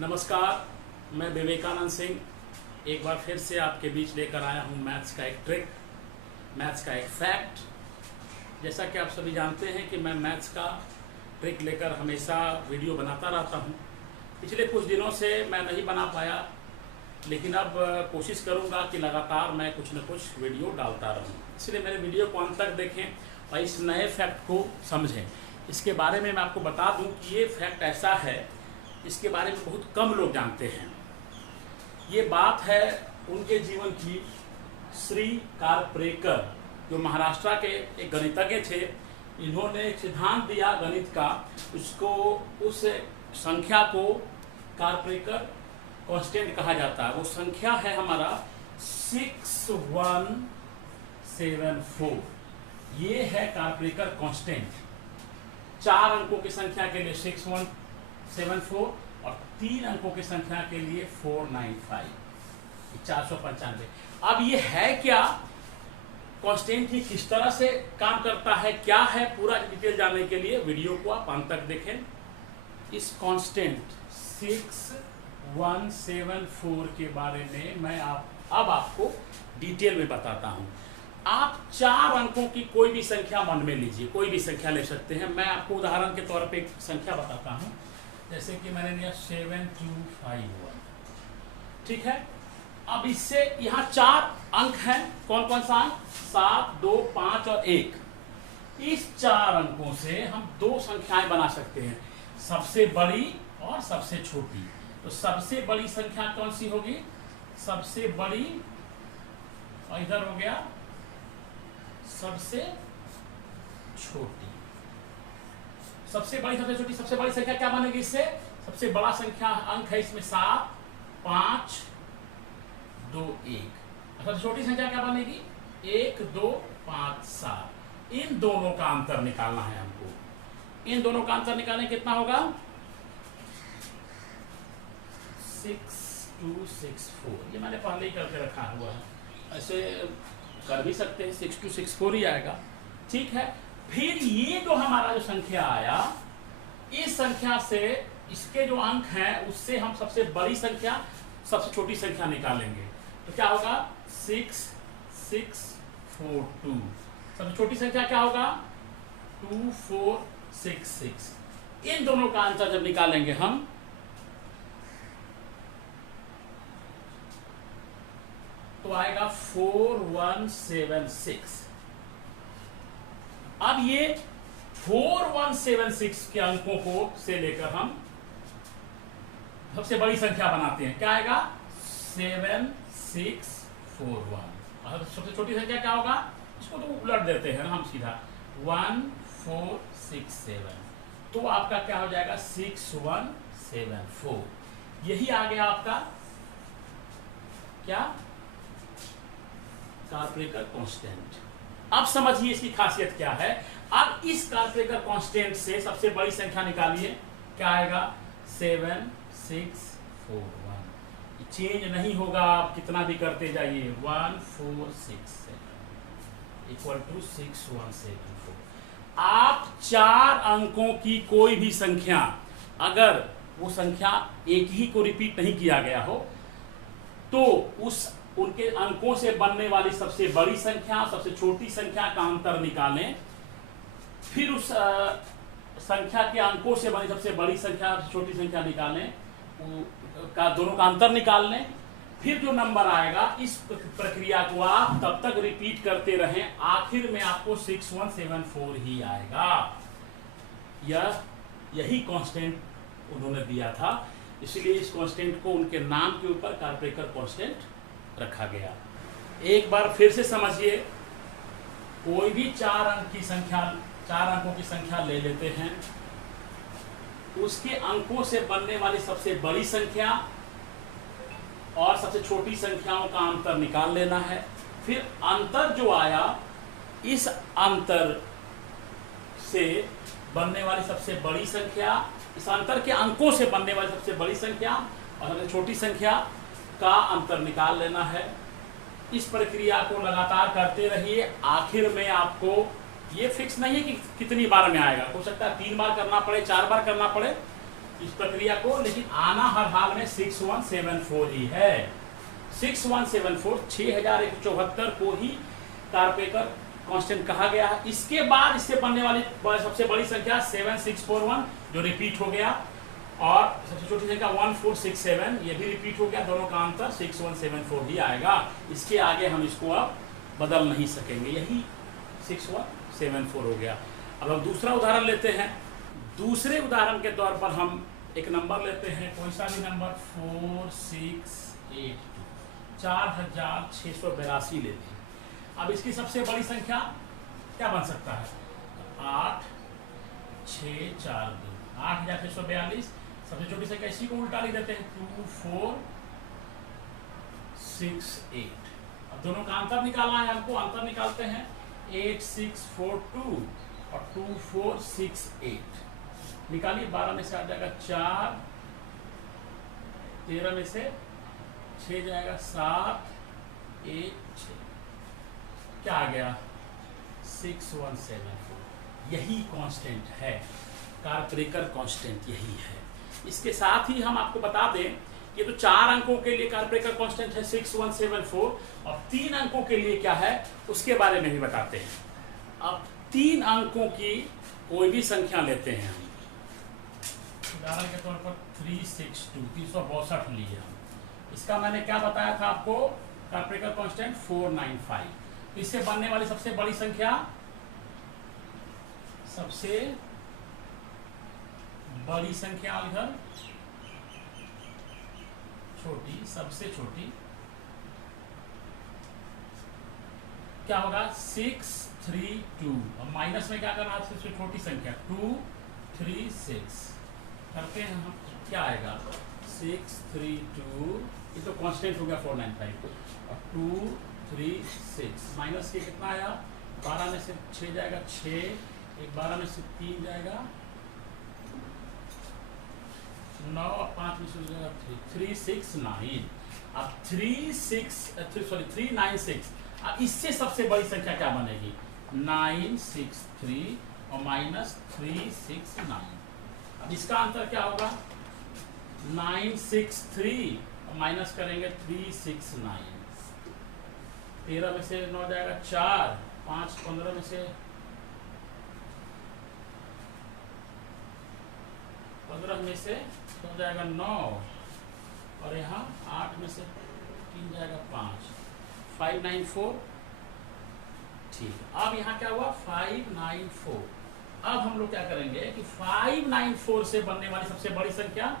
नमस्कार, मैं विवेकानंद सिंह एक बार फिर से आपके बीच लेकर आया हूँ मैथ्स का एक ट्रिक, मैथ्स का एक फैक्ट। जैसा कि आप सभी जानते हैं कि मैं मैथ्स का ट्रिक लेकर हमेशा वीडियो बनाता रहता हूँ। पिछले कुछ दिनों से मैं नहीं बना पाया, लेकिन अब कोशिश करूँगा कि लगातार मैं कुछ न कुछ वीडियो डालता रहूँ। इसलिए मेरे वीडियो को अंत तक देखें और इस नए फैक्ट को समझें। इसके बारे में मैं आपको बता दूँ कि ये फैक्ट ऐसा है, इसके बारे में बहुत कम लोग जानते हैं। ये बात है उनके जीवन की। श्री कारप्रेकर जो महाराष्ट्र के एक गणितज्ञ थे, इन्होंने एक सिद्धांत दिया गणित का, उसको उस संख्या को कारप्रेकर कांस्टेंट कहा जाता है। वो संख्या है हमारा 6174। ये है कारप्रेकर कांस्टेंट। 4 अंकों की संख्या के लिए 6174 और 3 अंकों की संख्या के लिए 495, 495। अब ये है क्या कांस्टेंट, ही किस तरह से काम करता है, क्या है, पूरा डिटेल जानने के लिए वीडियो को आप अंत तक देखें। इस कांस्टेंट 6174 के बारे में मैं अब आपको डिटेल में बताता हूं। आप 4 अंकों की कोई भी संख्या मन में लीजिए, कोई भी संख्या ले सकते हैं। मैं आपको उदाहरण के तौर पे एक संख्या बताता हूं, जैसे कि मैंने लिया 7251। ठीक है। अब इससे यहाँ 4 अंक हैं। कौन कौन सा अंक? 7, 2, 5 और 1। इस 4 अंकों से हम 2 संख्याएं बना सकते हैं, सबसे बड़ी और सबसे छोटी। तो सबसे बड़ी संख्या कौन सी होगी? सबसे बड़ी, और इधर हो गया सबसे छोटी। सबसे बड़ी, सबसे छोटी, सबसे बड़ी संख्या क्या बनेगी इससे? सबसे बड़ा संख्या अंक है इसमें 7, 5, 2, 1। सबसे छोटी संख्या क्या बनेगी? 1, 2, 5, 7। इन दोनों का अंतर निकालना है हमको। इन दोनों का अंतर निकालने कितना होगा? 6264। ये मैंने पहले ही करके रखा हुआ है, ऐसे कर भी सकते हैं, 6264 ही आएगा। ठीक है। फिर ये जो हमारा जो संख्या आया, इस संख्या से इसके जो अंक हैं उससे हम सबसे बड़ी संख्या, सबसे छोटी संख्या निकालेंगे। तो क्या होगा? 6642। सबसे छोटी संख्या क्या होगा? 2466। इन दोनों का अंतर जब निकालेंगे हम, तो आएगा 4176। अब ये 4176 के अंकों को से लेकर हम सबसे बड़ी संख्या बनाते हैं। क्या आएगा? 7641। और सबसे छोटी संख्या क्या होगा? इसको तो उलट देते हैं हम सीधा, 1467। तो आपका क्या हो जाएगा? 6174। यही आ गया आपका क्या? कारप्रेकर कांस्टेंट। अब समझिए इसकी खासियत क्या है। अब इस कारप्रेकर कांस्टेंट से सबसे बड़ी संख्या निकालिए। क्या आएगा? 7641। चेंज नहीं होगा, आप कितना भी करते जाइए। 1467 इक्वल टू 6174। आप 4 अंकों की कोई भी संख्या, अगर वो संख्या एक ही को रिपीट नहीं किया गया हो, तो उनके अंकों से बनने वाली सबसे बड़ी संख्या, सबसे छोटी संख्या का अंतर निकालें। फिर उस संख्या के अंकों से बनी सबसे बड़ी संख्या, सबसे छोटी संख्या निकालें, दोनों का अंतर निकाल लें। फिर जो नंबर आएगा, इस प्रक्रिया को आप तब तक रिपीट करते रहें, आखिर में आपको 6174 ही आएगा। यही कांस्टेंट उन्होंने दिया था, इसलिए इस कांस्टेंट को उनके नाम के ऊपर कारप्रेकर कांस्टेंट रखा गया। एक बार फिर से समझिए, कोई भी 4 अंक की संख्या, 4 अंकों की संख्या ले लेते हैं, उसके अंकों से बनने वाली सबसे बड़ी संख्या और सबसे छोटी संख्याओं का अंतर निकाल लेना है। फिर अंतर जो आया, इस अंतर से बनने वाली सबसे बड़ी संख्या, इस अंतर के अंकों से बनने वाली सबसे बड़ी संख्या और सबसे छोटी संख्या का अंतर निकाल लेना है। इस प्रक्रिया को लगातार करते रहिए। आखिर में आपको ये फिक्स नहीं है कि कितनी बार में आएगा, हो सकता है 3 बार करना पड़े, 4 बार करना पड़े, इस प्रक्रिया को, लेकिन आना हर हाल में 6174 ही है। 6174 6174 को ही कारपेकर कांस्टेंट कहा गया है। इसके बाद इससे बनने वाली सबसे बड़ी संख्या 7641 जो रिपीट हो गया, और सबसे छोटी संख्या 1467 ये भी रिपीट हो गया। दोनों का अंतर 6174 ही आएगा। इसके आगे हम इसको अब बदल नहीं सकेंगे, यही 6174 हो गया। अब हम दूसरा उदाहरण लेते हैं। दूसरे उदाहरण के तौर पर हम एक नंबर लेते हैं, कोई सा भी नंबर 4682 4682 लेते हैं। अब इसकी सबसे बड़ी संख्या क्या बन सकता है? 8642 8642। सबसे छोटी संख्या इसी को उल्टा लिख देते हैं 2468। अब दोनों का अंतर निकालना है हमको। अंतर निकालते हैं 8642 और 2468 निकालिए। 12 में से आ जाएगा 4, 13 में से 6 जाएगा 7, 1 6, क्या आ गया? 6174। यही कांस्टेंट है, कारपेकर कांस्टेंट यही है। इसके साथ ही हम आपको बता दें, ये तो 4 अंकों के लिए कारपेकर कांस्टेंट है 6174, और 3 अंकों के लिए क्या है उसके बारे में भी बताते हैं। अब 3 अंकों की कोई भी संख्या लेते हैं हम, उदाहरण के तौर पर 362 362 लिए हम। इसका मैंने क्या बताया था आपको? कारपेकर कांस्टेंट 495। इससे बनने वाली सबसे बड़ी संख्या, सबसे बड़ी संख्या इधर, छोटी सबसे छोटी क्या होगा? 632। और माइनस में क्या करना है? सबसे छोटी संख्या 236 करते हैं हम, क्या आएगा? 632, ये तो कांस्टेंट हो गया 495, और 236 माइनस के कितना आया? 12 में से 6 जाएगा 6, एक 12 में से 3 जाएगा 9, और 5 में से जाएगा 3, 369। अब 396। अब इससे सबसे बड़ी संख्या क्या बनेगी? 963 और माइनस 369। अब इसका अंतर क्या होगा? 963 और माइनस करेंगे 369। 13 में से 9 जाएगा 4, 5 15 में से 15 में से हो जाएगा 9, और यहाँ 8 में से 3 जाएगा 5, 594। ठीक, अब यहाँ क्या हुआ? 594। अब हम लोग क्या करेंगे कि 594 से बनने वाली सबसे बड़ी संख्या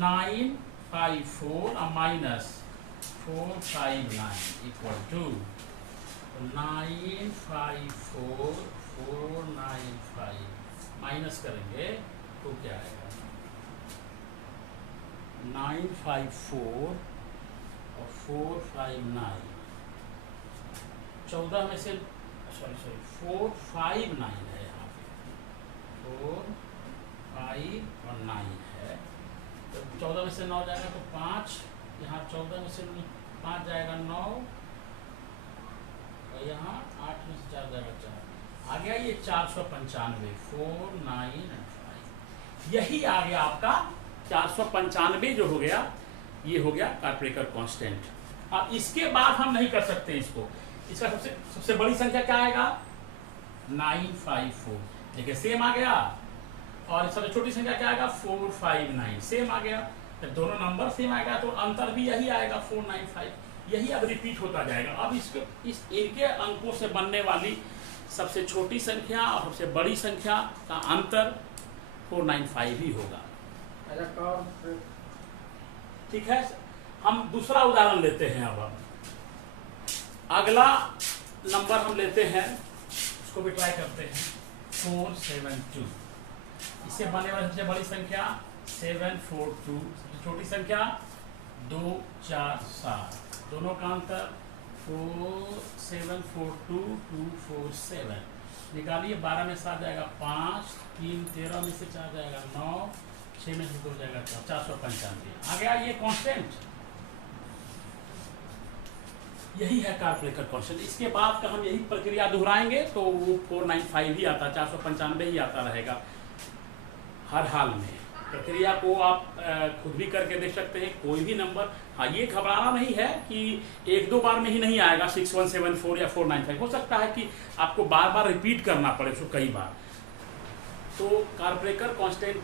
954 और माइनस 459 इक्वल टू 954 495 माइनस करेंगे तो क्या आएगा? 954 और 459, 14 में से सॉरी 459 है यहाँ पे, 4 5 और 9 है। तो 14 में से 9 जाएगा तो 5, यहाँ 14 में से 5 जाएगा 9, और यहाँ 8 में से 4 जाएगा 4, आ गया ये 495, 4 9 और 5। यही आ गया आपका 495 जो हो गया, ये हो गया कारपेकर कांस्टेंट। अब इसके बाद हम नहीं कर सकते इसको। इसका सबसे बड़ी संख्या क्या आएगा? 954। देखिए सेम आ गया, और सबसे छोटी संख्या क्या आएगा? 459 सेम आ गया। तो दोनों नंबर सेम आएगा तो अंतर भी यही आएगा 495। यही अब रिपीट होता जाएगा। अब इनके अंकों से बनने वाली सबसे छोटी संख्या और सबसे बड़ी संख्या का अंतर 495 ही होगा। ठीक है, हम दूसरा उदाहरण लेते हैं। अब अगला नंबर हम लेते हैं, उसको भी ट्राई करते हैं, 472। इससे बनने वाली सबसे बड़ी संख्या 742, सबसे छोटी संख्या 247, दोनों का अंतर 4742 247 निकालिए। 12 में से आ जाएगा 5, 3 13 में से 4 जाएगा 9, 6 में से 2 जाएगा 495। आ गया ये कांस्टेंट, यही है कारपेकर कांस्टेंट। इसके बाद का हम यही प्रक्रिया दोहराएंगे तो वो 495 ही आता, 495 ही आता रहेगा हर हाल में। प्रक्रिया को आप खुद भी करके देख सकते हैं, कोई भी नंबर। हाँ, ये घबराना नहीं है कि एक दो बार में ही नहीं आएगा 6174 या 495, हो सकता है कि आपको बार बार रिपीट करना पड़े उसको कई बार। तो कार्बरेकर कांस्टेंट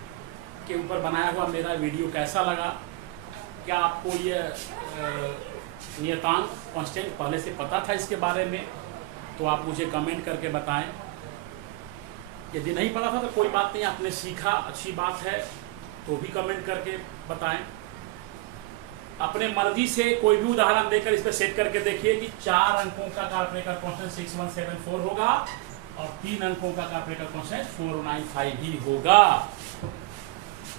के ऊपर बनाया हुआ मेरा वीडियो कैसा लगा? क्या आपको ये नियतांक कांस्टेंट पहले से पता था इसके बारे में? तो आप मुझे कमेंट करके बताएं। यदि नहीं पता था तो कोई बात नहीं, आपने सीखा, अच्छी बात है, तो भी कमेंट करके बताएं। अपने मर्जी से कोई भी उदाहरण देकर इस पर सेट करके देखिए कि 4 अंकों का कार्बरेकर कांस्टेंट 6174 होगा और 3 अंकों का कार्बरेकर कांस्टेंट 495 ही होगा।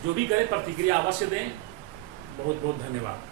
जो भी करे प्रतिक्रिया अवश्य दें। बहुत बहुत धन्यवाद।